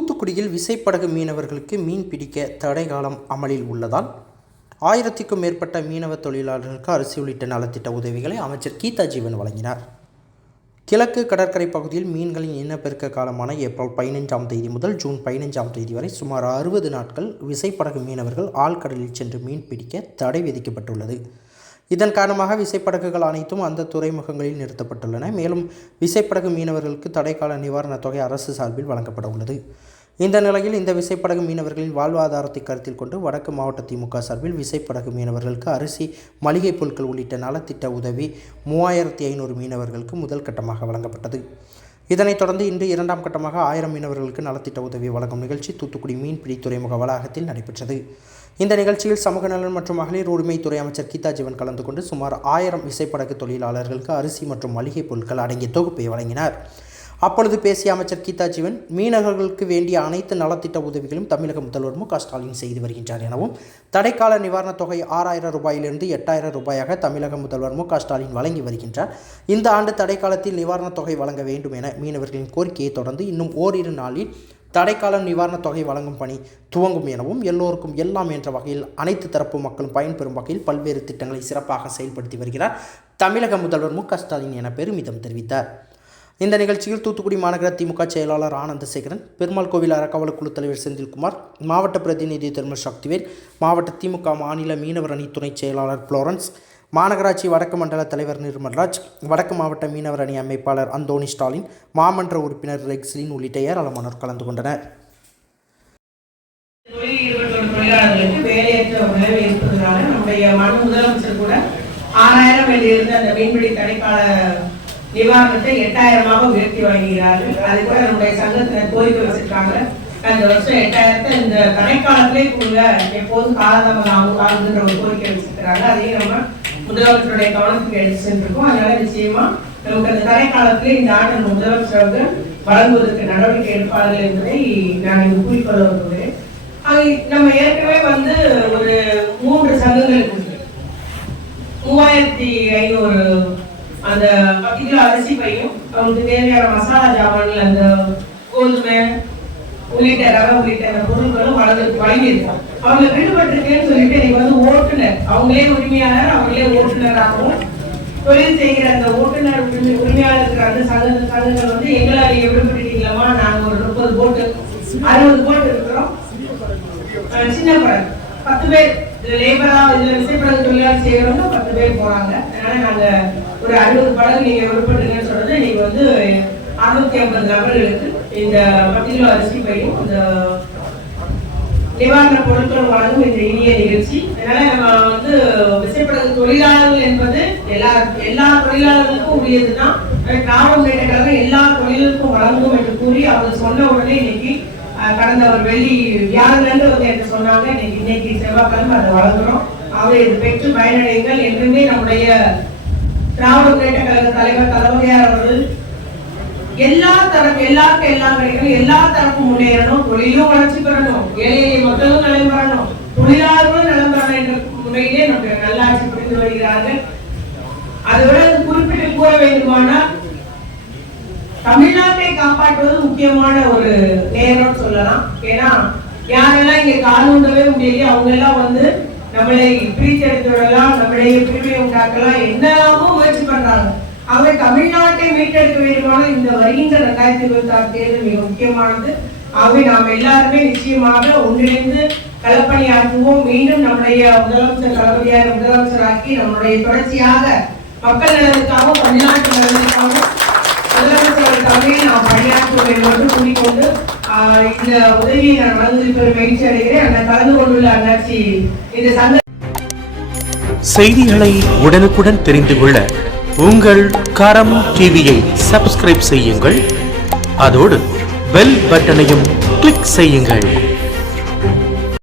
தூத்துக்குடியில் விசைப்படகு மீனவர்களுக்கு மீன் பிடிக்க தடை காலம் அமலில் உள்ளதால் 1000க்கும் மேற்பட்ட மீனவ தொழிலாளர்களுக்கு அரிசி உள்ளிட்ட நலத்திட்ட உதவிகளை அமைச்சர் கீதா ஜீவன் வழங்கினார். கிழக்கு கடற்கரை பகுதியில் மீன்களின் இனப்பெருக்க காலமான ஏப்ரல் 15ஆம் தேதி முதல் ஜூன் 15ஆம் தேதி வரை சுமார் 60 நாட்கள் விசைப்படகு மீனவர்கள் ஆழ்கடலில் சென்று மீன் பிடிக்க தடை விதிக்கப்பட்டுள்ளது. இதன் காரணமாக விசைப்படகுகள் அனைத்தும் அந்த துறைமுகங்களில் நிறுத்தப்பட்டுள்ளன. மேலும் விசைப்படகு மீனவர்களுக்கு தடைக்கால நிவாரணத் தொகை அரசு சார்பில் வழங்கப்பட உள்ளது. இந்த நிலையில் இந்த விசைப்படகு மீனவர்களின் வாழ்வாதாரத்தை கருத்தில் கொண்டு வடக்கு மாவட்ட திமுக சார்பில் விசைப்படகு மீனவர்களுக்கு அரிசி, மளிகை பொருட்கள் உள்ளிட்ட நலத்திட்ட உதவி 3500 மீனவர்களுக்கு முதல் கட்டமாக வழங்கப்பட்டது. இதனைத் தொடர்ந்து இன்று 2ஆம் கட்டமாக 1000 மீனவர்களுக்கு நலத்திட்ட உதவி வழங்கும் நிகழ்ச்சி தூத்துக்குடி மீன்பிடி துறைமுக வளாகத்தில் நடைபெற்றது. இந்த நிகழ்ச்சியில் சமூக நலன் மற்றும் மகளிர் உரிமைத்துறை அமைச்சர் கீதா ஜீவன் கலந்து கொண்டு சுமார் 1000 விசைப்படகு தொழிலாளர்களுக்கு அரிசி மற்றும் மளிகை பொருட்கள் அடங்கிய தொகுப்பை வழங்கினார். அப்பொழுது பேசிய அமைச்சர் கீதா ஜீவன், மீனவர்களுக்கு வேண்டிய அனைத்து நலத்திட்ட உதவிகளும் தமிழக முதல்வர் மு.க. ஸ்டாலின் செய்து வருகின்றார் எனவும், தடைக்கால நிவாரணத் தொகை 6000 ரூபாயிலிருந்து 8000 ரூபாயாக தமிழக முதல்வர் மு.க. ஸ்டாலின் வழங்கி வருகின்றார். இந்த ஆண்டு தடைக்காலத்தில் நிவாரணத் தொகை வழங்க வேண்டும் என மீனவர்களின் கோரிக்கையை தொடர்ந்து இன்னும் ஓரிரு நாளில் தடைக்கால நிவாரணத் தொகை வழங்கும் பணி துவங்கும் எனவும், எல்லோருக்கும் எல்லாம் என்ற வகையில் அனைத்து தரப்பு மக்களும் பயன்பெறும் வகையில் பல்வேறு திட்டங்களை சிறப்பாக செயல்படுத்தி வருகிறார் தமிழக முதல்வர் மு.க. ஸ்டாலின் என பெருமிதம் தெரிவித்தார். இந்த நிகழ்ச்சியில் தூத்துக்குடி மாநகர திமுக செயலாளர் ஆனந்தசேகரன், பெருமாள் கோவில் அறக்காவல் குழு தலைவர் செந்தில்குமார், மாவட்ட பிரதிநிதி திருமல் சக்திவேல், மாவட்ட திமுக மாநில மீனவர் அணி துணை செயலாளர் புளோரன்ஸ், மாநகராட்சி வடக்கு மண்டல தலைவர் நிர்மல்ராஜ், வடக்கு மாவட்ட மீனவர் அணி அமைப்பாளர் அந்தோணி ஸ்டாலின், மாமன்ற உறுப்பினர் ரெக்ஸ்லின் உள்ளிட்ட ஏராளமானோர் கலந்து கொண்டனர். நிவாரணத்தை 8000ஆக உயர்த்தி வழங்குகிறார்கள். அது கூட நம்முடைய சங்கத்தினர் கோரிக்கை வச்சிருக்காங்க. அந்த வருஷம் 8000 இந்த தடைக்காலத்திலே கூட எப்போதும் காலதாமதம் ஆகுன்ற ஒரு கோரிக்கை வச்சிருக்கிறாங்க. அதையும் நம்ம முதலமைச்சருடைய கவனத்துக்கு எடுத்து சென்றிருக்கோம். அதனால நிச்சயமா நமக்கு அந்த தடைக்காலத்திலே இந்த ஆண்டு முதலமைச்சருக்கு வழங்குவதற்கு நடவடிக்கை எடுப்பார்கள் என்பதை நான் இங்கு குறிப்பிட விரும்புகிறேன். நம்ம ஏற்கனவே ஒரு 3 சங்கங்களுக்கு 3500 அந்த 10 கிலோ அரிசி பையும் அவங்களுக்கு தேவையான மசாலா ஜாமான்கள், அந்த கோதுமை உள்ளிட்ட ரவை உள்ளிட்ட அந்த பொருட்களும் வழங்கியிருக்காங்க. அவங்க விடுபட்டிருக்கேன்னு சொல்லிட்டு இன்னைக்கு ஓட்டுநர், அவங்களே உரிமையாளர், அவங்களே ஓட்டுநராகவும் தொழில் செய்கிற அந்த ஓட்டுநர் உரிமையாளர் இருக்கிற அந்த சங்கங்கள் எங்களை நீங்க விடுபட்டுட்டீங்களா, நாங்க ஒரு 30 போட்டு 60 போட்டு இருக்கிறோம், சின்ன படம் 10 பேர் லேபரா இதுல விசைப்படகு தொழிலாளர் செய்யறவங்க 10 பேர் போறாங்க. அதனால நாங்க ஒரு 60 படகு நீங்க விடுபட்டுங்கன்னு சொல்றது இன்னைக்கு 650 நபர்களுக்கு இந்த 10 கிலோ அரிசி பையும் இந்த நிவாரண பொருட்கள் வழங்கும் இந்த இனிய நிகழ்ச்சி. அதனால நம்ம விசைப்படகு தொழிலாளர்கள் என்பது எல்லா தொழிலாளர்களுக்கும் உரியதுதான். திராவிட முன்னேற்ற கழகம் எல்லா தொழிலுக்கும் வழங்கும் என்று கூறி அவங்க சொன்ன உடனே இன்னைக்கு கடந்த ஒரு வியாழனிலிருந்து எனக்கு சொன்னாங்க. இன்னைக்கு செவ்வாய்க்கிழமை அதை வழங்குறோம். ஆகவே இது பெற்று பயனடைங்கள். என்றுமே நம்முடைய திராவிட முன்னேற்ற கழக தலைவர் தளபதியார் அவர்கள் எல்லாருக்கும் எல்லாம் கிடைக்கணும், எல்லா தரப்பும் முன்னேறணும், தொழிலும் வளர்ச்சி பெறணும், ஏழை மக்களும் நலம் பெறணும், தொழிலாளர்களும் நலம் பெறணும் என்ற முறையிலே நம்முடைய நல்லாட்சி புரிந்து வருகிறார்கள். அதோட குறிப்பிட்டு கூற வேண்டுமானால் தமிழ்நாட்டை காப்பாற்றுவது முக்கியமான ஒரு நேரம் சொல்லலாம். ஏன்னா யாரெல்லாம் இங்க கால் உண்டவே முடியலையோ அவங்க எல்லாம் நம்மளை பிரித்தெடுத்து விடலாம், நம்மளை பிரிவை உண்டாக்கலாம், என்னெல்லாமோ முயற்சி பண்றாங்க. அவங்க தமிழ்நாட்டை மீட்டெடுக்க வேண்டுமான இந்த வருகின்ற 2026 தேர்தல் மிக முக்கியமானது. ஆகவே நாம் எல்லாருமே நிச்சயமாக ஒன்றிணைந்து களப்பணியாற்றுவோம். மீண்டும் நம்முடைய முதலமைச்சர் தளபதியார் முதலமைச்சராக்கி நம்முடைய தொடர்ச்சியாக மக்கள் நலனுக்காகவும் தமிழ்நாட்டு நலனுக்காகவும் முதலமைச்சர் தலைமையில் நாம் பணியாற்றுவோம் என்று கூறிக்கொண்டு இந்த உதவியை நான் வழங்குவதில் பெரும் மகிழ்ச்சி அடைகிறேன். அந்த கலந்து கொண்டுள்ள அண்ணாச்சி இந்த சங்க செய்திகளை உடனுக்குடன் தெரிந்து கொள்ள உங்கள் கரம் டிவியை சப்ஸ்கிரைப் செய்யுங்கள். அதோடு பெல் பட்டனையும் கிளிக் செய்யுங்கள்.